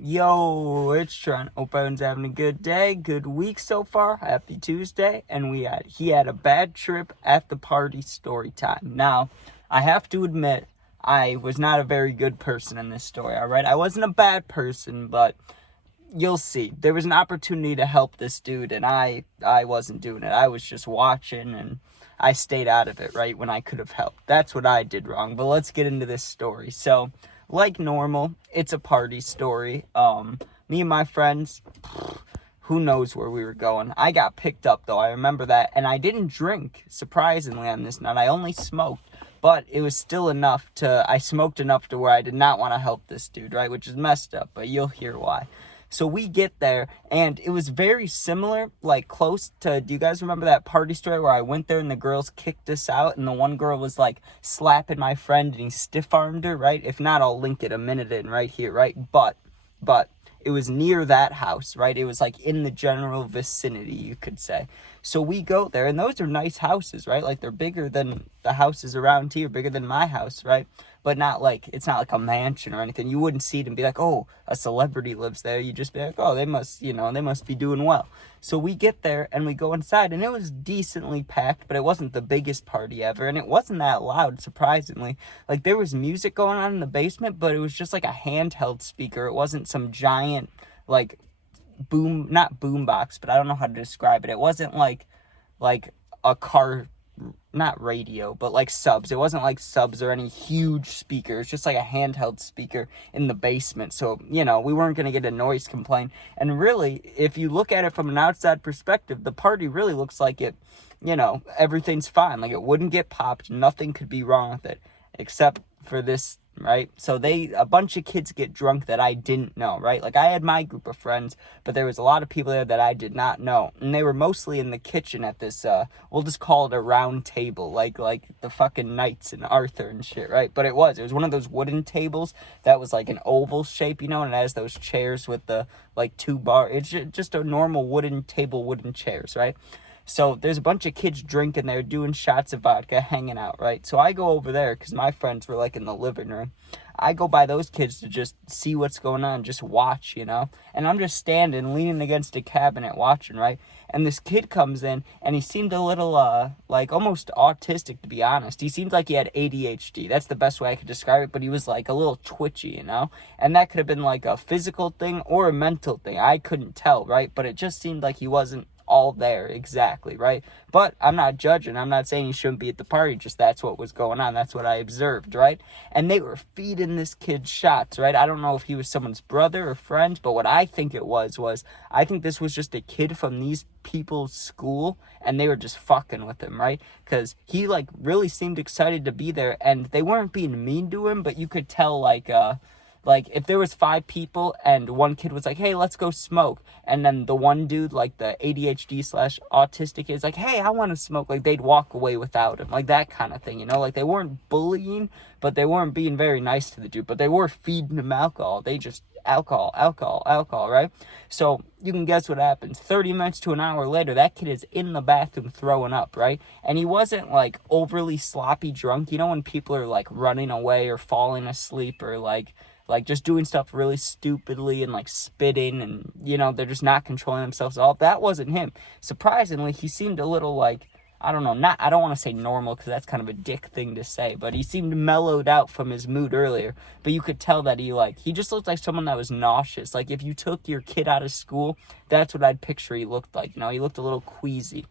Yo, it's Trent. Hope everyone's having a good day, good week so far. Happy Tuesday. And he had a bad trip at the party story time. Now, I have to admit, I was not a very good person in this story, alright? I wasn't a bad person, but you'll see. There was an opportunity to help this dude, and I wasn't doing it. I was just watching, and I stayed out of it, right, when I could have helped. That's what I did wrong. But let's get into this story. So, like normal, it's a party story. Me and my friends, who knows where we were going. I got picked up, though. I remember that. And I didn't drink, surprisingly, on this night. I only smoked. But it was still enough I smoked enough to where I did not want to help this dude, right? Which is messed up, but you'll hear why. So we get there, and it was very similar, like close to, do you guys remember that party story where I went there and the girls kicked us out, and the one girl was like slapping my friend and he stiff-armed her, right? If not, I'll link it a minute in right here, right? But it was near that house, right? It was like in the general vicinity, you could say. So we go there, and those are nice houses, right? Like they're bigger than the houses around here, bigger than my house, right? But it's not like a mansion or anything. You wouldn't see it and be like, oh, a celebrity lives there. You'd just be like, oh, they must be doing well. So we get there and we go inside, and it was decently packed, but it wasn't the biggest party ever, and it wasn't that loud, surprisingly. Like, there was music going on in the basement, but it was just like a handheld speaker. It wasn't some giant, like, not boom box, but I don't know how to describe it. It wasn't like a car, not radio, but like subs. It wasn't like subs or any huge speakers, just like a handheld speaker in the basement. So, we weren't going to get a noise complaint. And really, if you look at it from an outside perspective, the party really looks like it, everything's fine. Like, it wouldn't get popped. Nothing could be wrong with it, except for this, right? So a bunch of kids get drunk that I didn't know, right? Like, I had my group of friends, but there was a lot of people there that I did not know, and they were mostly in the kitchen at this, we'll just call it a round table, like the fucking knights and Arthur and shit, right? But it was one of those wooden tables that was like an oval shape, and it has those chairs with the, like, two bar, it's just a normal wooden table, wooden chairs, right? So there's a bunch of kids drinking there, doing shots of vodka, hanging out, right? So I go over there because my friends were like in the living room. I go by those kids to just see what's going on, just watch, And I'm just standing, leaning against a cabinet watching, right? And this kid comes in, and he seemed a little, like, almost autistic, to be honest. He seemed like he had ADHD. That's the best way I could describe it, but he was, like, a little twitchy, And that could have been, like, a physical thing or a mental thing. I couldn't tell, right? But it just seemed like he wasn't all there exactly, right? But I'm not judging. I'm not saying he shouldn't be at the party. Just that's what was going on. That's what I observed, right? And they were feeding this kid shots, right? I don't know if he was someone's brother or friend, but what I think it was I think this was just a kid from these people's school, and they were just fucking with him, right? Because he, like, really seemed excited to be there, and they weren't being mean to him, but you could tell, like, if there was 5 people and one kid was like, hey, let's go smoke. And then the one dude, like the ADHD/autistic kid, is like, hey, I want to smoke. Like, they'd walk away without him. Like, that kind of thing, Like, they weren't bullying, but they weren't being very nice to the dude. But they were feeding him alcohol. They just, alcohol, right? So you can guess what happens. 30 minutes to an hour later, that kid is in the bathroom throwing up, right? And he wasn't, like, overly sloppy drunk. When people are, like, running away or falling asleep or, like just doing stuff really stupidly and, like, spitting and, they're just not controlling themselves at all. That wasn't him. Surprisingly, he seemed a little, like, I don't know, I don't want to say normal because that's kind of a dick thing to say, but he seemed mellowed out from his mood earlier. But you could tell that he just looked like someone that was nauseous. Like, if you took your kid out of school, that's what I'd picture he looked like. He looked a little queasy.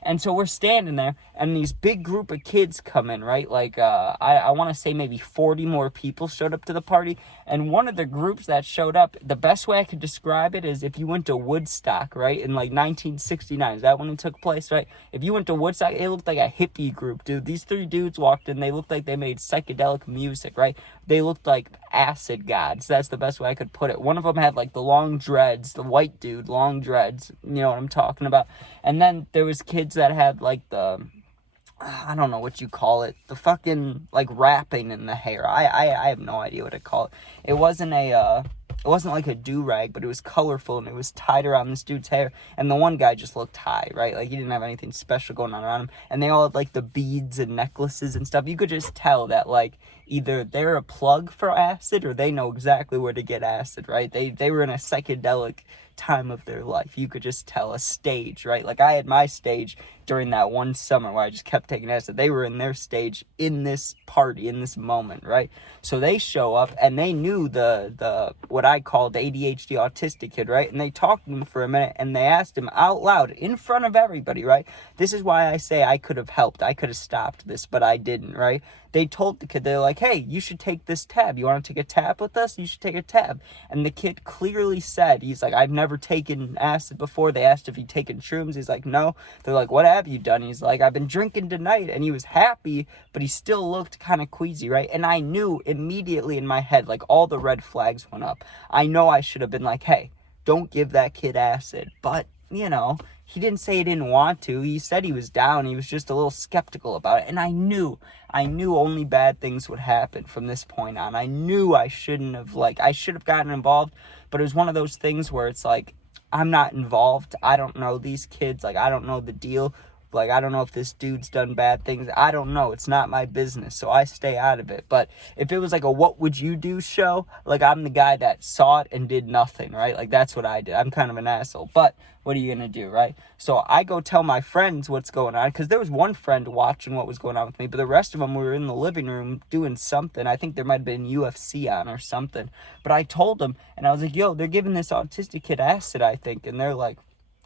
And so we're standing there, and these big group of kids come in, right? Like, I want to say maybe 40 more people showed up to the party. And one of the groups that showed up, the best way I could describe it is if you went to Woodstock, right? In, like, 1969. Is that when it took place, right? If you went to Woodstock, it looked like a hippie group, dude. These 3 dudes walked in. They looked like they made psychedelic music, right? They looked like acid gods. That's the best way I could put it. One of them had, like, the long dreads, the white dude, long dreads. You know what I'm talking about? And then there was kids that had, like, I don't know what you call it, the fucking, like, wrapping in the hair. I have no idea what to call it. It wasn't like a do-rag, but it was colorful, and it was tied around this dude's hair, and the one guy just looked high, right? Like, he didn't have anything special going on around him, and they all had, like, the beads and necklaces and stuff. You could just tell that, like, either they're a plug for acid or they know exactly where to get acid, right? They were in a psychedelic time of their life. You could just tell, a stage, right? Like I had my stage during that one summer where I just kept taking acid. They were in their stage in this party, in this moment, right? So they show up and they knew the what I called ADHD autistic kid, right? And they talked to him for a minute and they asked him out loud in front of everybody, right? This is why I say I could have helped. I could have stopped this, but I didn't, right? They told the kid, they're like, hey, you should take this tab. You want to take a tab with us? You should take a tab. And the kid clearly said, he's like, I've never taken acid before. They asked if he'd taken shrooms. He's like, no. They're like, what have you done? He's like, I've been drinking tonight. And he was happy, but he still looked kind of queasy, right? And I knew immediately in my head, like all the red flags went up. I know I should have been like, hey, don't give that kid acid. But, you know, he didn't say he didn't want to. He said he was down. He was just a little skeptical about it. And I knew only bad things would happen from this point on. I knew I shouldn't have, I should have gotten involved. But it was one of those things where it's like, I'm not involved. I don't know these kids. I don't know the deal. I don't know if this dude's done bad things. I don't know. It's not my business, so I stay out of it. But if it was a what would you do show, I'm the guy that saw it and did nothing, right? That's what I did. I'm kind of an asshole, but what are you going to do, right? So I go tell my friends what's going on, because there was one friend watching what was going on with me, but the rest of them were in the living room doing something. I think there might have been UFC on or something. But I told them, and I was like, yo, they're giving this autistic kid acid, I think. And they're like,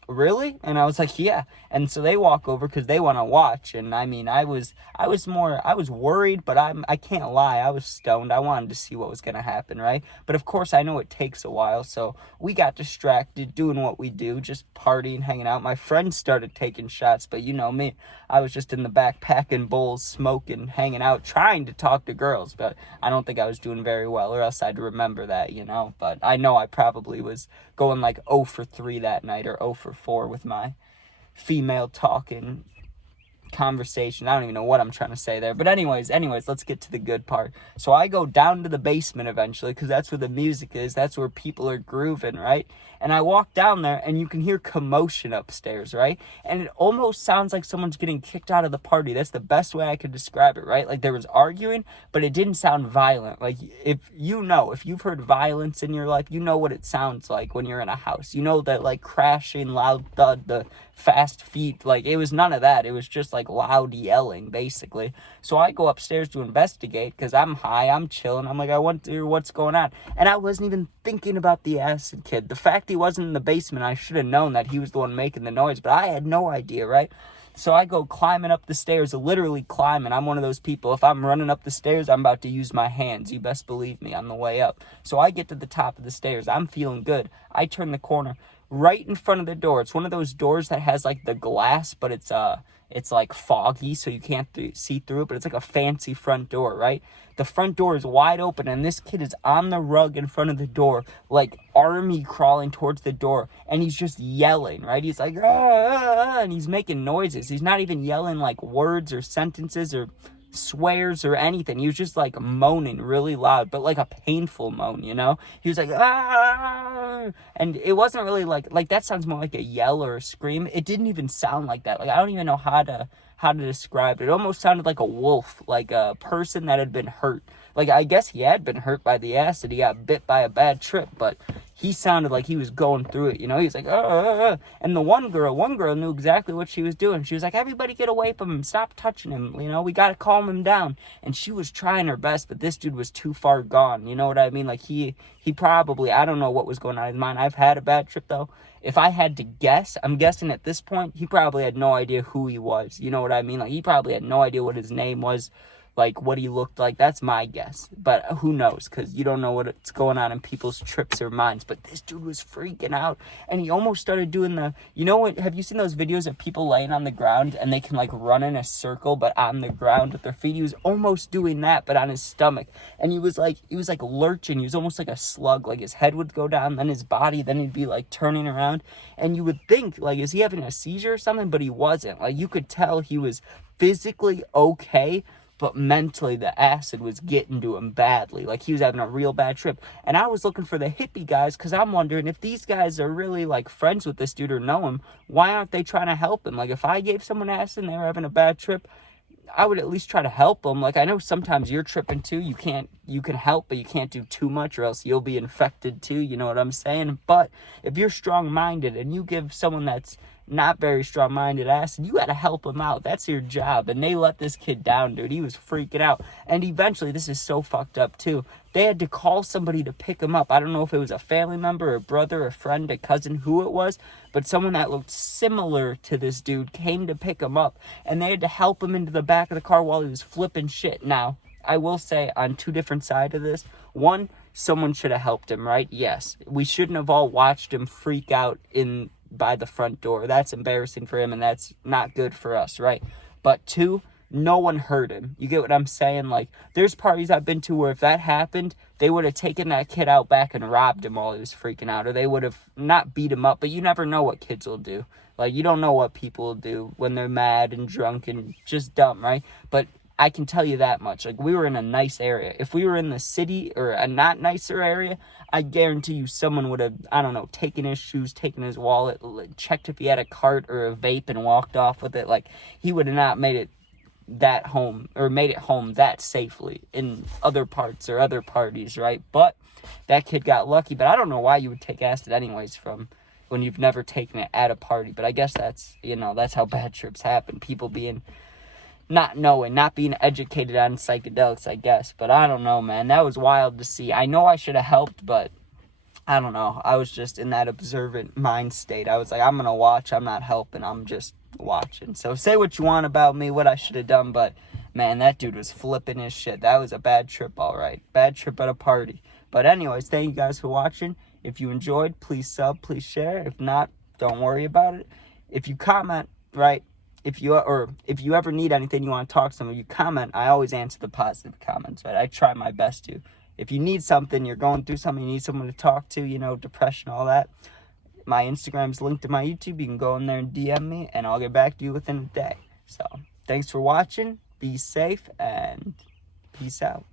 really? And I was like, yeah. And so they walk over because they want to watch. And I mean, I was worried, but I can't lie, I was stoned. I wanted to see what was going to happen, right? But of course I know it takes a while, so we got distracted doing what we do, just partying, hanging out. My friends started taking shots, but you know me, I was just in the back packing bowls, smoking, hanging out, trying to talk to girls, but I don't think I was doing very well, or else I'd remember that, you know. But I know I probably was going 0 for 3 that night, or 0 for 4 with my female talking conversation. I don't even know what I'm trying to say there. But anyways, let's get to the good part. So I go down to the basement eventually, because that's where the music is. That's where people are grooving, right? And I walk down there and you can hear commotion upstairs, right? And it almost sounds like someone's getting kicked out of the party. That's the best way I could describe it, right? There was arguing, but it didn't sound violent. If you've heard violence in your life, you know what it sounds like when you're in a house. You know that crashing, loud thud, the fast feet. It was none of that. It was just loud yelling, basically. So I go upstairs to investigate because I'm high, I'm chilling. I'm like, I wonder what's going on. And I wasn't even thinking about the acid kid. The fact he wasn't in the basement, I should have known that he was the one making the noise, but I had no idea, right? So I go climbing up the stairs, literally climbing. I'm one of those people, if I'm running up the stairs, I'm about to use my hands. You best believe me, on the way up. So I get to the top of the stairs. I'm feeling good. I turn the corner. Right in front of the door, it's one of those doors that has the glass, but it's foggy, so you can't see through it, but it's a fancy front door, right? The front door is wide open, and this kid is on the rug in front of the door, army crawling towards the door, and he's just yelling, right? He's like, ah, and he's making noises. He's not even yelling words or sentences or swears or anything. He was just moaning really loud, but a painful moan, you know? He was like, ah, and it wasn't really like that sounds more like a yell or a scream. It didn't even sound like that. I don't even know how to describe it. It almost sounded like a wolf, like a person that had been hurt. I guess he had been hurt by the acid. He got bit by a bad trip, but he sounded like he was going through it, you know? He was like, and the one girl knew exactly what she was doing. She was like, everybody get away from him. Stop touching him. You know, we got to calm him down. And she was trying her best, but this dude was too far gone. You know what I mean? He probably, I don't know what was going on in his mind. I've had a bad trip, though. If I had to guess, I'm guessing at this point, he probably had no idea who he was. You know what I mean? He probably had no idea what his name was. What he looked like. That's my guess, but who knows, because you don't know what's going on in people's trips or minds. But this dude was freaking out, and he almost started doing have you seen those videos of people laying on the ground and they can run in a circle but on the ground with their feet? He was almost doing that, but on his stomach, and he was lurching. He was almost like a slug. His head would go down, then his body, then he'd be turning around, and you would think is he having a seizure or something? But he wasn't. You could tell he was physically okay, but mentally the acid was getting to him badly. He was having a real bad trip. And I was looking for the hippie guys, because I'm wondering if these guys are really friends with this dude or know him, why aren't they trying to help him? If I gave someone acid and they were having a bad trip, I would at least try to help them. Like, I know sometimes you're tripping too. You can help, but you can't do too much or else you'll be infected too. You know what I'm saying? But if you're strong-minded and you give someone that's not very strong-minded acid, you got to help them out. That's your job. And they let this kid down, dude. He was freaking out. And eventually, this is so fucked up too, they had to call somebody to pick him up. I don't know if it was a family member, a brother, a friend, a cousin, who it was, but someone that looked similar to this dude came to pick him up, and they had to help him into the back of the car while he was flipping shit. Now, I will say on two different sides of this. One, someone should have helped him, right? Yes. We shouldn't have all watched him freak out by the front door. That's embarrassing for him, and that's not good for us, right? But two, no one hurt him. You get what I'm saying? Like, there's parties I've been to where if that happened, they would have taken that kid out back and robbed him while he was freaking out, or they would have not beat him up, but you never know what kids will do. Like, you don't know what people will do when they're mad and drunk and just dumb, right? But I can tell you that much. Like, we were in a nice area. If we were in the city or a not nicer area, I guarantee you someone would have, I don't know, taken his shoes, taken his wallet, checked if he had a cart or a vape and walked off with it. Like, he would have not made it home that safely in other parts or other parties, right? But that kid got lucky. But I don't know why you would take acid anyways from when you've never taken it at a party. But I guess that's how bad trips happen. People being not knowing, not being educated on psychedelics, I guess. But I don't know, man. That was wild to see. I know I should have helped, but I don't know. I was just in that observant mind state. I was like, I'm going to watch. I'm not helping. I'm just watching. So say what you want about me, what I should have done, but man, that dude was flipping his shit. That was a bad trip, all right. Bad trip at a party. But anyways, thank you guys for watching. If you enjoyed, please sub, please share. If not, don't worry about it. If you comment, right, if you ever need anything, you want to talk to someone, you comment. I always answer the positive comments, right? I try my best to. If you need something, you're going through something, you need someone to talk to, depression, all that, my Instagram's linked to my YouTube. You can go in there and DM me, and I'll get back to you within a day. So, thanks for watching. Be safe, and peace out.